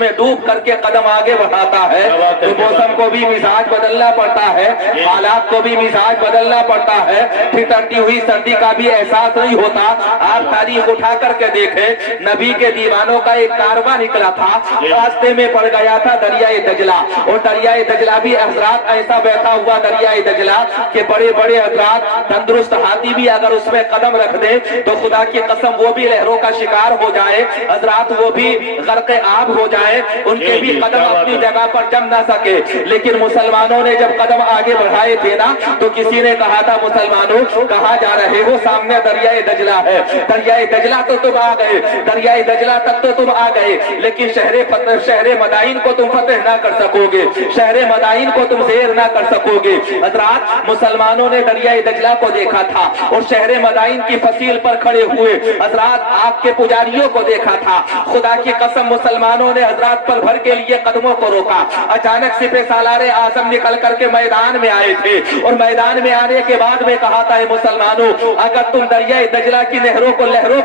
میں ڈوب کر کے قدم آگے بڑھاتا ہے تو موسم کو بھی مزاج بدلنا پڑتا ہے، حالات کو بھی مزاج بدلنا پڑتا ہے، ٹھٹرتی ہوئی سردی کا بھی احساس نہیں ہوتا۔ آپ تاریخ اٹھا کر کے دیکھیں، نبی کے دیوانوں کا ایک کارواں نکلا تھا، راستے میں پڑ گیا تھا دریائے دجلہ، اور دریائے دجلہ بھی حضرات ایسا بہتا ہوا دریائے دجلہ کہ بڑے بڑے حضرات تندرست ہاتھی بھی اگر اس میں قدم رکھ دے تو خدا کی قسم وہ بھی لہروں کا شکار ہو جائے، حضرات وہ بھی غرق آب ہو جائے، ان کے بھی قدم اپنی جگہ پر جم نہ سکے۔ لیکن مسلمانوں نے جب قدم آگے بڑھائے تھے نا تو کسی نے کہا تھا مسلمانوں کہاں جا رہے ہو، سامنے دریائے دجلہ ہے، دریائے دجلہ تو تم آ گئے، دریائے دجلہ تک تو تم آ گئے، لیکن شہر مدائن کو تم فتح نہ کر سکو گے، شہر مدائن کو تم زیر نہ کر سکو گے۔ حضرات مسلمانوں نے دریائے دجلہ کو دیکھا تھا اور شہر مدائن کی فصیل پر کھڑے ہوئے حضرات آپ کے پجاریوں کو دیکھا تھا۔ خدا کی قسم مسلمانوں نے حضرات پل بھر کے لیے قدموں کو روکا، اچانک سپہ سالار اعظم نکل کر کے میدان میں آئے تھے، اور میدان میں آنے کے بعد میں کہا تھا اے مسلمانوں اگر تم دریائے دجلہ کی لہروں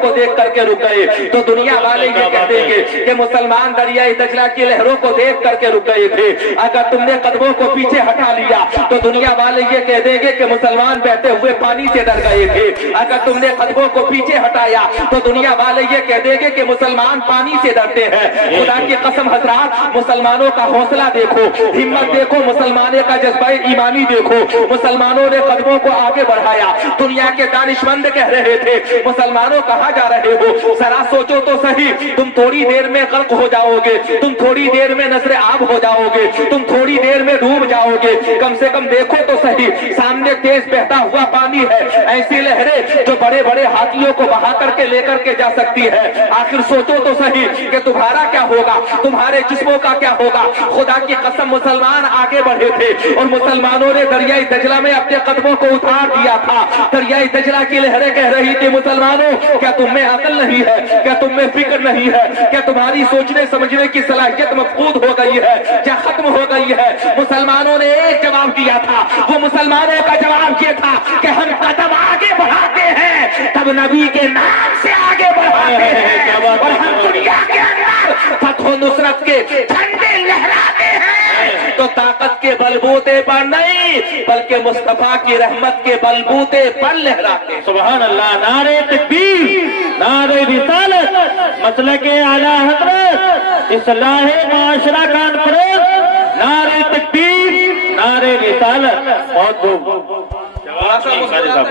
کو دیکھ کر کے رک گئے تو دنیا والے یہ کہہ دیں گے کہ مسلمان دریائے دجلہ کی لہروں کو دیکھ کر کے رک گئے تھے، اگر تم نے قدموں کو پیچھے ہٹا لیا تو دنیا والے یہ کہہ دیں گے کہ مسلمان بہتے ہوئے پانی سے ڈر گئے تھے، اگر تم نے قدموں کو پیچھے ہٹایا تو دنیا والے یہ کہہ دیں گے کہ مسلمان پانی سے ڈرتے ہیں۔ خدا کی قسم حضرات مسلمانوں کا حوصلہ دیکھو، ہمت دیکھو، مسلمانوں کا جذبہ ایمانی دیکھو، مسلمانوں نے قدموں کو آگے بڑھایا۔ دنیا کے دانشمند کہہ رہے تھے مسلمانوں کہاں جا رہے ہو، ذرا سوچو تو صحیح، تم تھوڑی دیر میں غرق ہو جاؤ گے، تم تھوڑی دیر میں نظر آب ہو جاؤ گے، تم تھوڑی دیر میں ڈوب جاؤ گے، کم سے کم دیکھو تو صحیح سامنے تیز بہتا ہوا پانی ہے، ایسی لہریں جو بڑے بڑے ہاتھیوں کو بہا کر کے لے کر کے جا سکتی ہے۔ آخر سوچو تو صحیح کہ تمہارا کیا ہوگا، تمہارے جسموں کا کیا ہوگا۔ خدا کی قسم مسلمان آگے بڑھے تھے اور مسلمانوں نے دریائے دجلہ میں اپنے قدموں کو اتار دیا تھا۔ دریائے دجلہ کی لہریں کہہ رہی تھی مسلمانوں کیا تم میں عقل نہیں ہے، کیا تم میں فکر نہیں ہے، کیا تمہاری سوچنے سمجھنے کی صلاحیت مفقود ہو گئی ہے، کیا ختم ہو گئی ہے۔ مسلمانوں نے ایک جواب دیا تھا، وہ مسلمانوں کا جواب یہ تھا کہ ہم قدم آگے بڑھاتے ہیں تب نبی کے نام سے آگے بڑھاتے ہیں، اور ہم دنیا کے اندر فتح و نصرت کے جھنڈے لہراتے ہیں تو طاقت کے بلبوتے پر نہیں بلکہ مصطفیٰ کی رحمت کے بلبوتے پر لہراتے ہیں۔ سبحان اللہ، نعرہ تکبیر، نعرہ رسالت، مسلک اعلی حضرت، اصلاح معاشرہ کانفرنس، نعرہ تکبیر، نعرہ رسالت، بہت بہت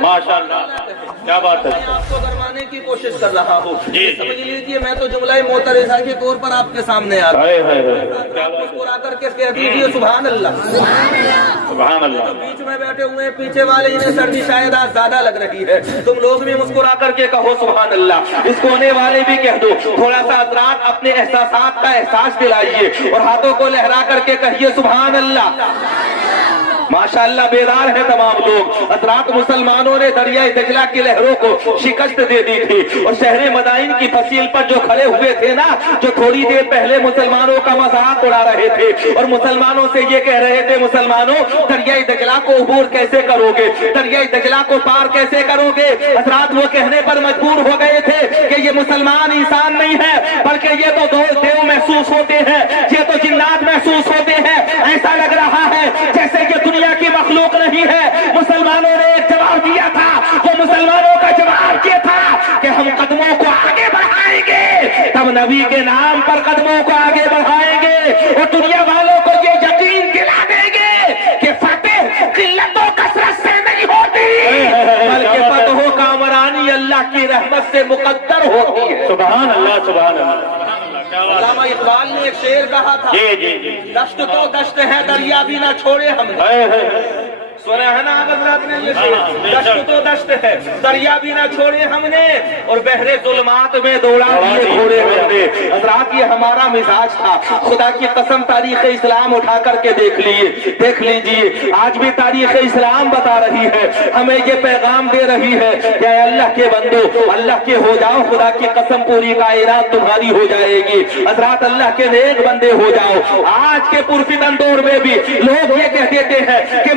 ماشاء اللہ، کیا بات ہے۔ میں آپ کو گرمانے کی کوشش کر رہا ہوں، سمجھ لیجیے میں تو جملہ معترضہ کے طور پر آپ کے سامنے آ رہا ہوں، مسکرا کر کے کہہ دیجیے سبحان اللہ، سبحان اللہ۔ بیچ میں بیٹھے ہوئے ہیں پیچھے والے انہیں سردی شاید آج زیادہ لگ رہی ہے، تم لوگ بھی مسکرا کر کے کہو سبحان اللہ، اس کونے والے بھی کہہ دو، تھوڑا سا حضرات اپنے احساسات کا احساس دلائیے اور ہاتھوں کو لہرا کر کے کہیے سبحان اللہ۔ ماشاءاللہ بیدار ہے تمام لوگ۔ حضرات مسلمانوں نے دریائے دجلہ کی لہروں کو شکست دے دی تھی اور شہر مدائن کی فصیل پر جو کھڑے ہوئے تھے نا، جو تھوڑی دیر پہلے مسلمانوں کا مذاق اڑا رہے تھے اور مسلمانوں سے یہ کہہ رہے تھے مسلمانوں دریائے دجلہ کو عبور کیسے کرو گے، دریائے دجلہ کو پار کیسے کرو گے، حضرات وہ کہنے پر مجبور ہو گئے تھے کہ یہ مسلمان انسان نہیں ہے بلکہ یہ تو دیو محسوس ہوتے ہیں، یہ تو جنات محسوس ہوتے ہیں، ایسا لگ رہا ہے جیسے کہ دنیا کی مخلوق نہیں ہے۔ مسلمانوں نے ایک جواب دیا تھا، وہ مسلمانوں کا جواب یہ تھا کہ ہم قدموں کو آگے بڑھائیں گے تب نبی کے نام پر قدموں کو آگے بڑھائیں گے اور دنیا والوں کو یہ یقین دلا دیں گے کہ فتح قلت و کثرت سے نہیں ہوتی بلکہ فتح و کامرانی اللہ کی رحمت سے مقدر ہوتی ہے۔ سبحان اللہ، سبحان اللہ۔ علامہ اقبال نے ایک شعر کہا تھا، دشت تو دشت ہے دریا بھی نہ چھوڑے ہم نے، سنا ہے نا حضرات نے یہ شعر، دشت تو دشت ہے دریا بھی نہ چھوڑے ہم نے اور بحر ظلمات میں دوڑا دیے گھوڑے ہم نے۔ حضرات یہ ہمارا مزاج تھا، خدا کی قسم تاریخ اسلام اٹھا کر کے دیکھ لیجئے، آج بھی تاریخ اسلام بتا رہی ہے، ہمیں یہ پیغام دے رہی ہے کہ اے اللہ کے بندو اللہ کے ہو جاؤ، خدا کی قسم پوری کائنات تمہاری ہو جائے گی۔ حضرات اللہ کے نیک بندے ہو جاؤ۔ آج کے پرفتن دور میں بھی لوگ یہ کہہ دیتے ہیں کہ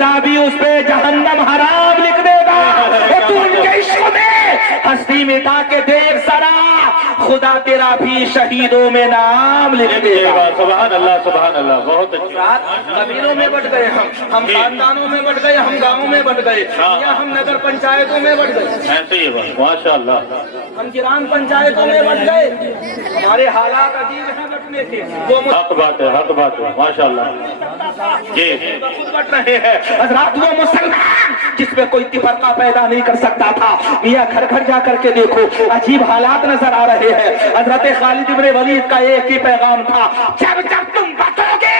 خدا بھی اس پہ جہنم حرام لکھ دے گا. اور تو ان کے عشق میں ہستی مٹا کے دیکھ ذرا, خدا تیرا بھی شہیدوں میں نام لکھ دے گا. سبحان اللہ سبحان اللہ, بہت اچھا. قبیلوں میں بٹ گئے ہم خاندانوں میں بٹ گئے, ہم گاؤں میں بٹ گئے, یا ہم نگر پنچایتوں میں بٹ گئے, ایسے ہی بات, ماشاء اللہ. ہم گرام پنچایتوں میں بٹ گئے. ہمارے حالات عجیب ہیں بٹنے کے. حق بات ہے, حق بات ہے, ماشاء اللہ. جی خود بٹ رہے ہیں حضرات. وہ مسلمان جس میں کوئی تفرقہ پیدا نہیں کر سکتا تھا, میاں گھر گھر جا کر کے دیکھو عجیب حالات نظر آ رہے ہیں. حضرت خالد بن ولید کا ایک ہی پیغام تھا, جب جب تم بٹو گے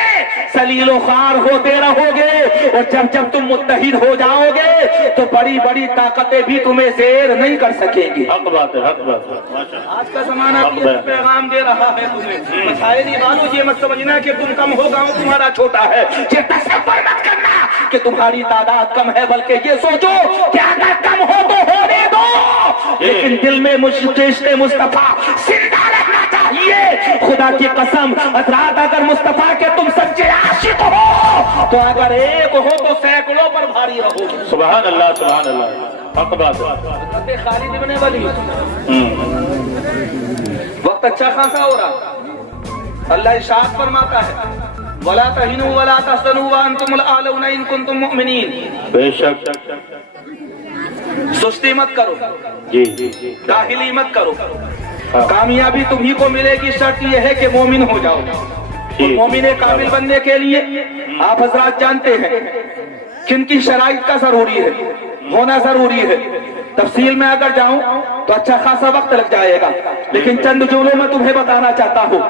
سلیل و خوار ہوتے رہو گے, اور جب جب تم متحد ہو جاؤ گے تو بڑی بڑی طاقتیں بھی تمہیں زیر نہیں کر سکیں گی. حق بات ہے, حق بات ہے, ماشاء اللہ. آج کا زمانہ یہ پیغام دے رہا ہے تمہیں. مشاعری والوں یہ مت سمجھنا کہ تم کم ہو, گاؤں تمہارا چھوٹا ہے. یہ تصور مت کرنا کہ تمہاری تعداد کم ہے, بلکہ یہ سوچو کہ اگر کم ہو تو ہونے دو, لیکن دل میں عشق مصطفیٰ زندہ رہنا چاہیے. خدا کی قسم حضرات, اگر مصطفیٰ کے تم سچے عاشق ہو تو اگر ایک ہو تو سینکڑوں پر بھاری رہو گے. سبحان اللہ سبحان اللہ, حق بات ہے. حضرت خالد بن ولید وقت اچھا خاصا ہو رہا, اللہ ارشاد فرماتا ہے وَلَا تَهِنُوا وَلَا تَحْزَنُوا وَأَنْتُمُ الْأَعْلَوْنَ إِن كُنتُم مُؤْمِنِينَ. بے شک. سستی مت کرو, جی کاہلی مت کرو. کامیابی تمہیں کو ملے گی, شرط یہ ہے کہ مومن ہو جاؤ. اور مومن کامل بننے کے لیے آپ حضرات جانتے ہیں کن کی شرائط کا ضروری ہے, ہونا ضروری ہے. تفصیل میں اگر جاؤں تو اچھا خاصا وقت لگ جائے گا, لیکن چند جملوں میں تمہیں بتانا چاہتا ہوں.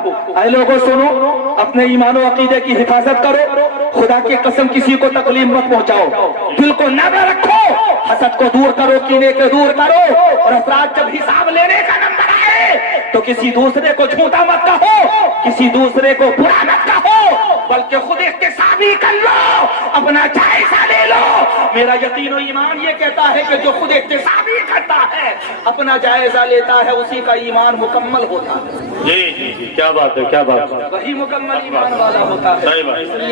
اے لوگوں سنو, اپنے ایمان و عقیدے کی حفاظت کرو. خدا کی قسم کسی کو تکلیف مت پہنچاؤ, دل کو نرم رکھو, حسد کو دور کرو, کینے کو دور کرو. اور افراد جب حساب لینے کا نمبر آئے تو کسی دوسرے کو جھوٹا مت کہو, کسی دوسرے کو برا مت کہو, بلکہ خود احتسابی کر لو, اپنا جائزہ لے لو. میرا یقین و ایمان یہ کہتا ہے کہ جو خود احتسابی کرتا ہے, اپنا جائزہ لیتا ہے, اسی کا ایمان مکمل ہوتا ہے. جی جی, کیا بات ہے, کیا بات ہے. وہی مکمل ایمان والا ہوتا ہے. صحیح بات.